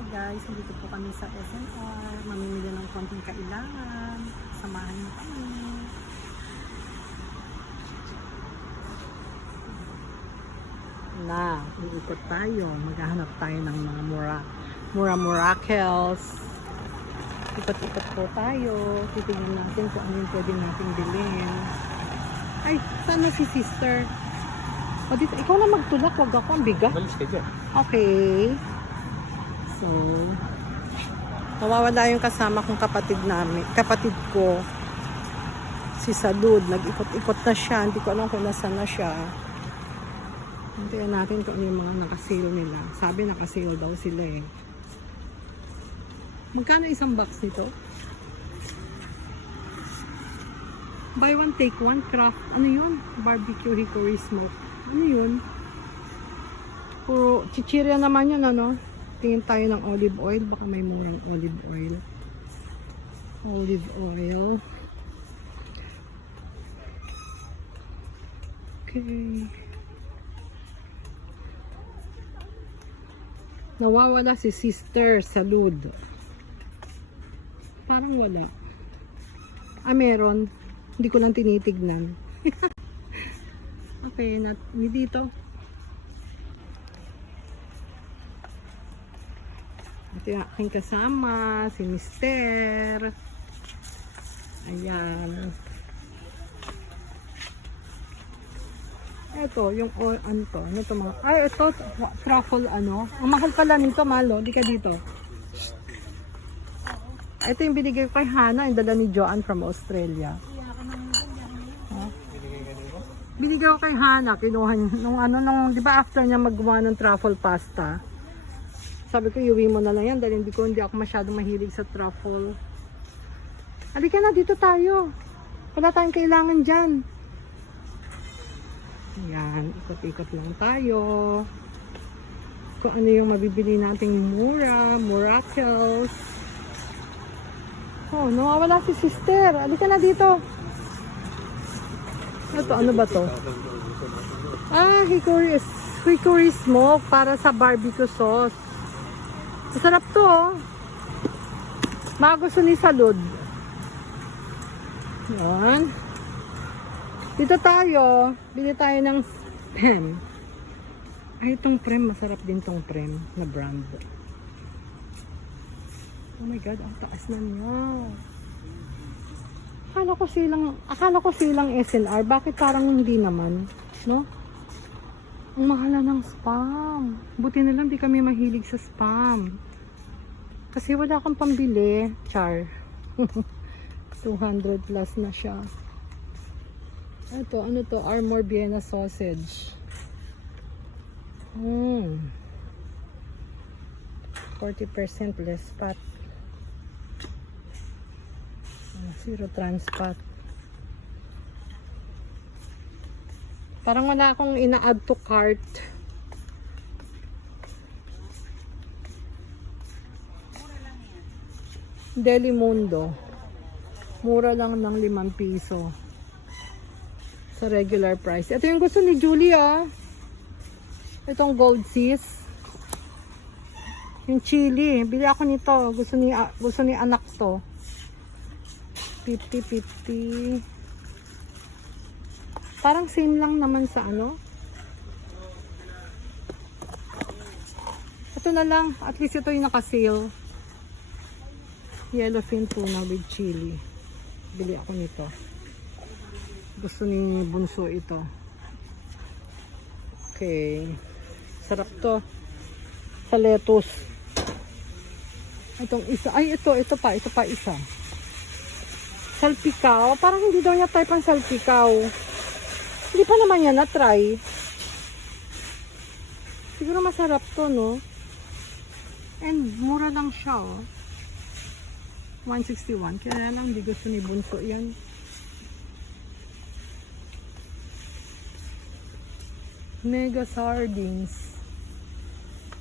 Hi guys, dito po kami sa SNR. Mamimili ng konting kailangan. Samahan niyo kami. Iikot tayo. Maghahanap tayo ng mga miracles. Ikot-ikot po tayo. Titingnan natin kung ano yung pwede nating bilhin. Ay, saan na si sister? O dito, ikaw na magtulak. Huwag ako, ang bigat. Balis ka dyan. Okay. So, nawawala yung kasama kong kapatid ko, si Salud. Nag-ikot-ikot na siya. Hindi ko alam kung nasaan na siya. Hintayin natin kung ano yung mga nakasale nila. Sabi nakasale daw sila eh. Magkano isang box nito? Buy one, take one, craft. Ano yun? Barbecue hickory smoke. Ano yun? Puro chichirya naman yun, ano? Tingin tayo ng olive oil. Baka may murang olive oil. Olive oil. Okay. Nawawala si Sister Salud. Parang wala. Ah, meron. Hindi ko lang tinitignan. Okay, hindi dito. Ito yung aking kasama, si Mister. Ayan. Ito, yung ano to? Ano to mga? Ay, ito, truffle ano. Ang mahal pala nito, malo. Di ka dito. Ito yung binigay ko kay Hana, yung dala ni Joanne from Australia. Binigay ko kay Hana, kinuha niya. Nung, di ba after niya magawa ng truffle pasta, sabi ko, iuwi mo na lang yan dahil hindi ako masyadong mahilig sa truffle. Halika na, dito tayo. Wala tayong kailangan dyan. Ayan, ikot-ikot lang tayo. Kung ano yung mabibili nating miracles. Oh, nawawala si sister. Halika na dito. Ano ba to? Ah, hickory smoke para sa barbecue sauce. Masarap to, oh. Mga gusto ni Salud. Yan. Dito tayo. Bili tayo ng prem. Ay, itong prem. Masarap din tong prem na brand. Oh my God, ang taas na niya. Akala ko silang SNR. Bakit parang hindi naman? No? Ang mahal na ng spam. Buti na lang di kami mahilig sa spam. Kasi wala kang pambili. Char. 200 plus na siya. Ito, ano to? Armor Vienna sausage. 40% less fat. Zero trans fat. Parang wala akong ina-add to cart. Deli Mundo. Mura lang ng 5 piso. Sa regular price. Ito yung gusto ni Julia. Itong gold sis. Yung chili. Bili ako nito. Gusto ni anak to. 50-50. Parang same lang naman sa ano. Ito na lang. At least ito yung naka-sale. Yellowfin tuna with chili. Bili ako nito. Gusto ni Bunso ito. Okay. Sarap to. Sa lettuce. Itong isa. Ay, ito pa isa. Salpikaw. Parang hindi daw niya type ang salpikaw. Hindi pa naman yan na-try. Siguro masarap to, no? And mura lang siya, oh. 161. Kaya lang, hindi gusto ni Bunso yan. Mega sardines.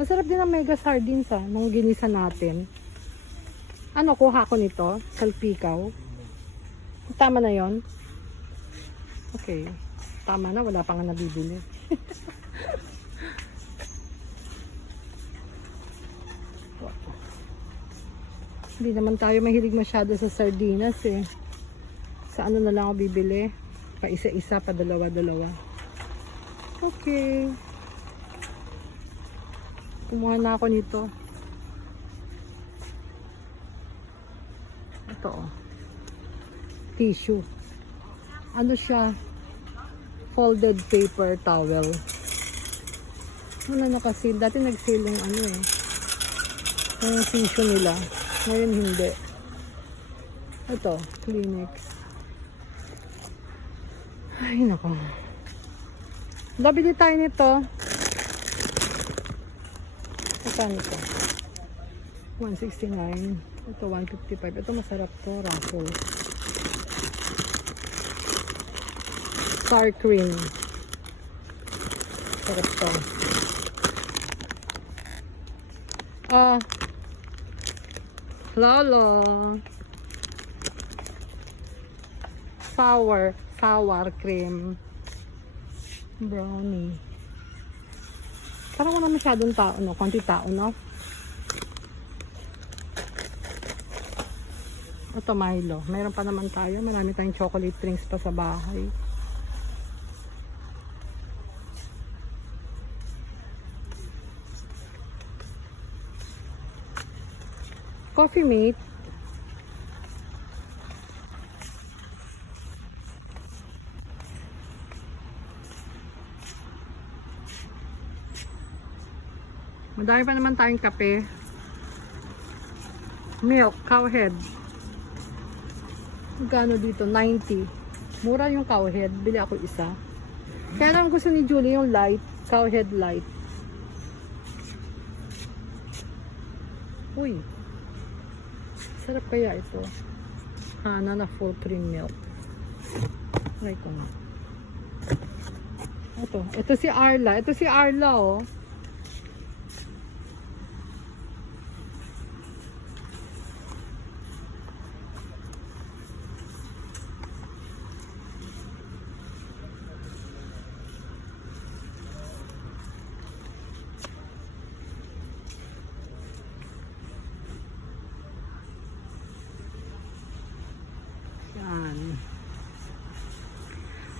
Masarap din ang mega sardines, ah, nung ginisa natin. Ano, kuha ko nito? Salpikaw. Tama na yon. Okay. Tama na, wala pa nga nabibili. Hindi naman tayo mahilig masyado sa sardinas eh. Sa ano na lang ako bibili? Pa isa-isa, pa dalawa-dalawa. Okay. Kumuha na ako nito. Ito oh. Tissue. Ano siya? Folded paper towel. Wala nakasil. Dati nag-sale yung ano eh. Yung tissue nila. Ngayon hindi. Ito, Kleenex. Ay, nako. Labili tayo nito. Saan ito? 169. Ito, 155. Ito, masarap to. Raffle. Sour cream. Sarap to. Lolo. Sour cream. Brownie. Parang wala masyadong tao, no? Konti tao, no? Ito, Milo. Mayroon pa naman tayo. Marami tayong chocolate drinks pa sa bahay. Coffee Mate. Madami pa naman tayong kape. Milk, cowhead. Magkano dito? 90. Mura yung cowhead. Bili ako isa. Kaya lang gusto ni Julie yung light. Cowhead light. Uy. Sarap kaya ito. Hana na full cream milk. Try ko na. Ito. Ito si Arla. Ito si Arla, oh.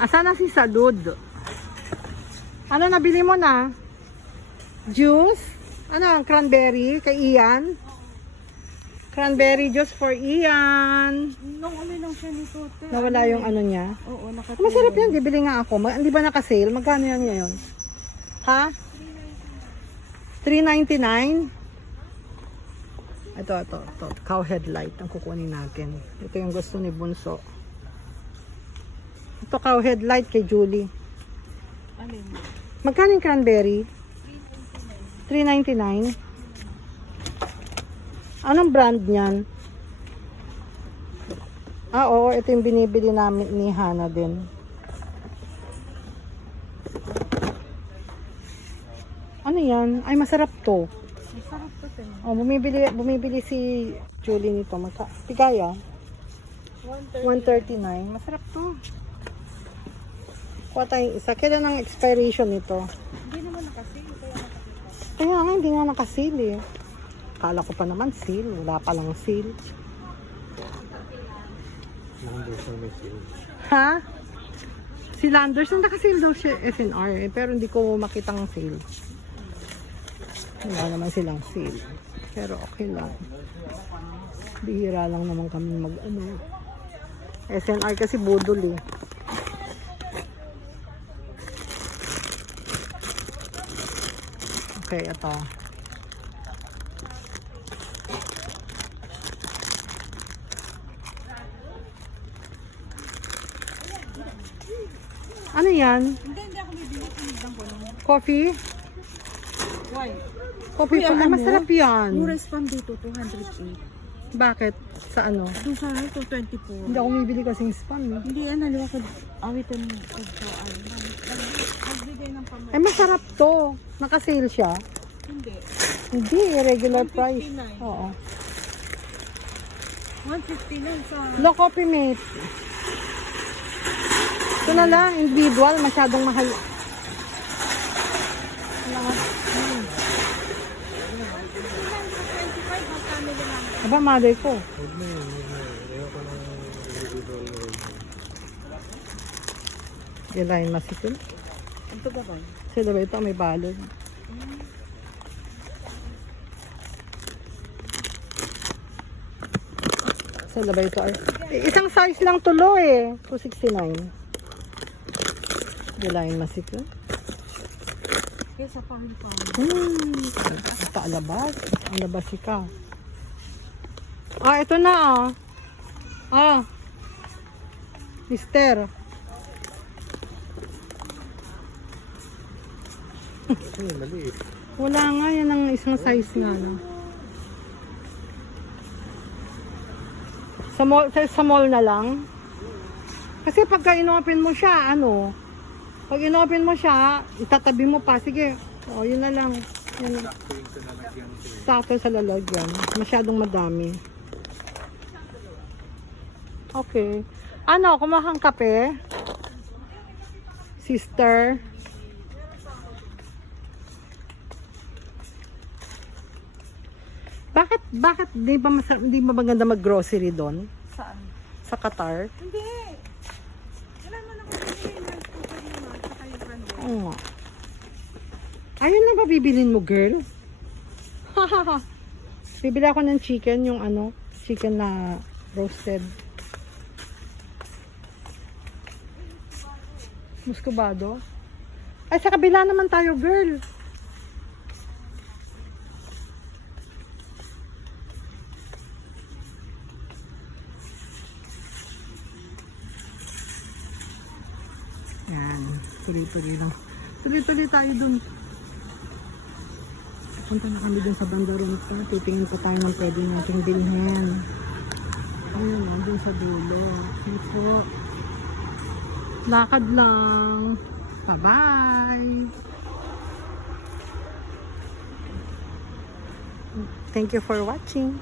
Asa na si Salud? Ano nabili mo na? Juice? Ano, cranberry kay Ian? Cranberry juice for Ian. Nung lang siya nito. Nawala yung ano niya. Oo, nakatulong. Masarap yan, bibili nga ako. Hindi ba naka-sale? Magkano yan ngayon? Ha? 3.99? Ito. Cowhead light ang kukunin natin. Ito yung gusto ni Bunso. Ito cowhead light kay Julie. Alin? Magkano yung cranberry? 3.99. Anong brand niyan? Oo, ito yung binibili namin ni Hana din. Ano yan? Ay, masarap to. Masarap to din. Oh, bumibili si Julie nito. Pigaya? 139. Masarap to. Kuha tayong isa. Kailan ang expiration nito? Hindi naman nakasil. Kaya nakakita. Kaya nga, hindi nga nakasil eh. Kala ko pa naman seal. Wala pa lang seal. Ha? Si Landers, nakasil daw siya SNR eh. Pero hindi ko makitang seal. Wala naman silang seal. Pero okay lang. Bihira lang naman kami mag ano. SNR kasi budol eh. Okay, ito. Ano yan? Hindi ako bibili. Tinignan ko lang. Coffee? Why? Coffee pa. Ay, masarap yan. Yung spam dito, 208. Bakit? Sa ano? Doon sa ito, 24. Hindi ako bumibili kasing spam. Eh. Hindi yan, haliwa ko. Awitin mo. Magbigay ng pamay. Ay, masarap to. Naka-sale siya. Hindi. Hindi, regular 159. price. Oo. 159 sa... Low Coffee Mate. Ito na lang, individual, masyadong mahal. Wala nga. 25, magkano lang. Aba, mother ko. Huwag na yun, huwag na yun. Ayoko ng individual roll. Gelain masikil. Ito ba ba? Sila ba ito? May balod. Sila ba ito? Isang size lang tulo eh. 269. Gelain masikil. Kesa pa rin pa. Ito alabas. Alabas ka. Ah, ito na ah. Ah. Mister. Ay, maliit. Wala nga yan ang isang size nga. No? Sa mall na lang. Kasi pagka inopen mo siya, ano, pag inopen mo siya, itatabi mo pa. Sige, o yun na lang. Yun. Sakto yung sa lalagyan ko. Sakto sa lalagyan. Masyadong madami. Okay. Ano, kumahang kape? Sister? Bakit di ba maganda mag-grocery doon? Saan? Sa Qatar? Hindi. Kailan mo na kung hindi yung rice cooker naman, saka yung branded. Oo nga. Ayun lang ba bibilin mo, girl? Bibili ako ng chicken, yung ano, chicken na roasted. Muscovado. Ay, sa kabila naman tayo, girl. Yan. Tuloy-tuloy lang. Tuloy-tuloy tayo dun. Punta na kami dun sa bandaron pa. Titingin pa tayo ng pwede nating bilhin. Ayun lang, dun sa dulo. Ito. Lakad lang. Bye-bye. Thank you for watching.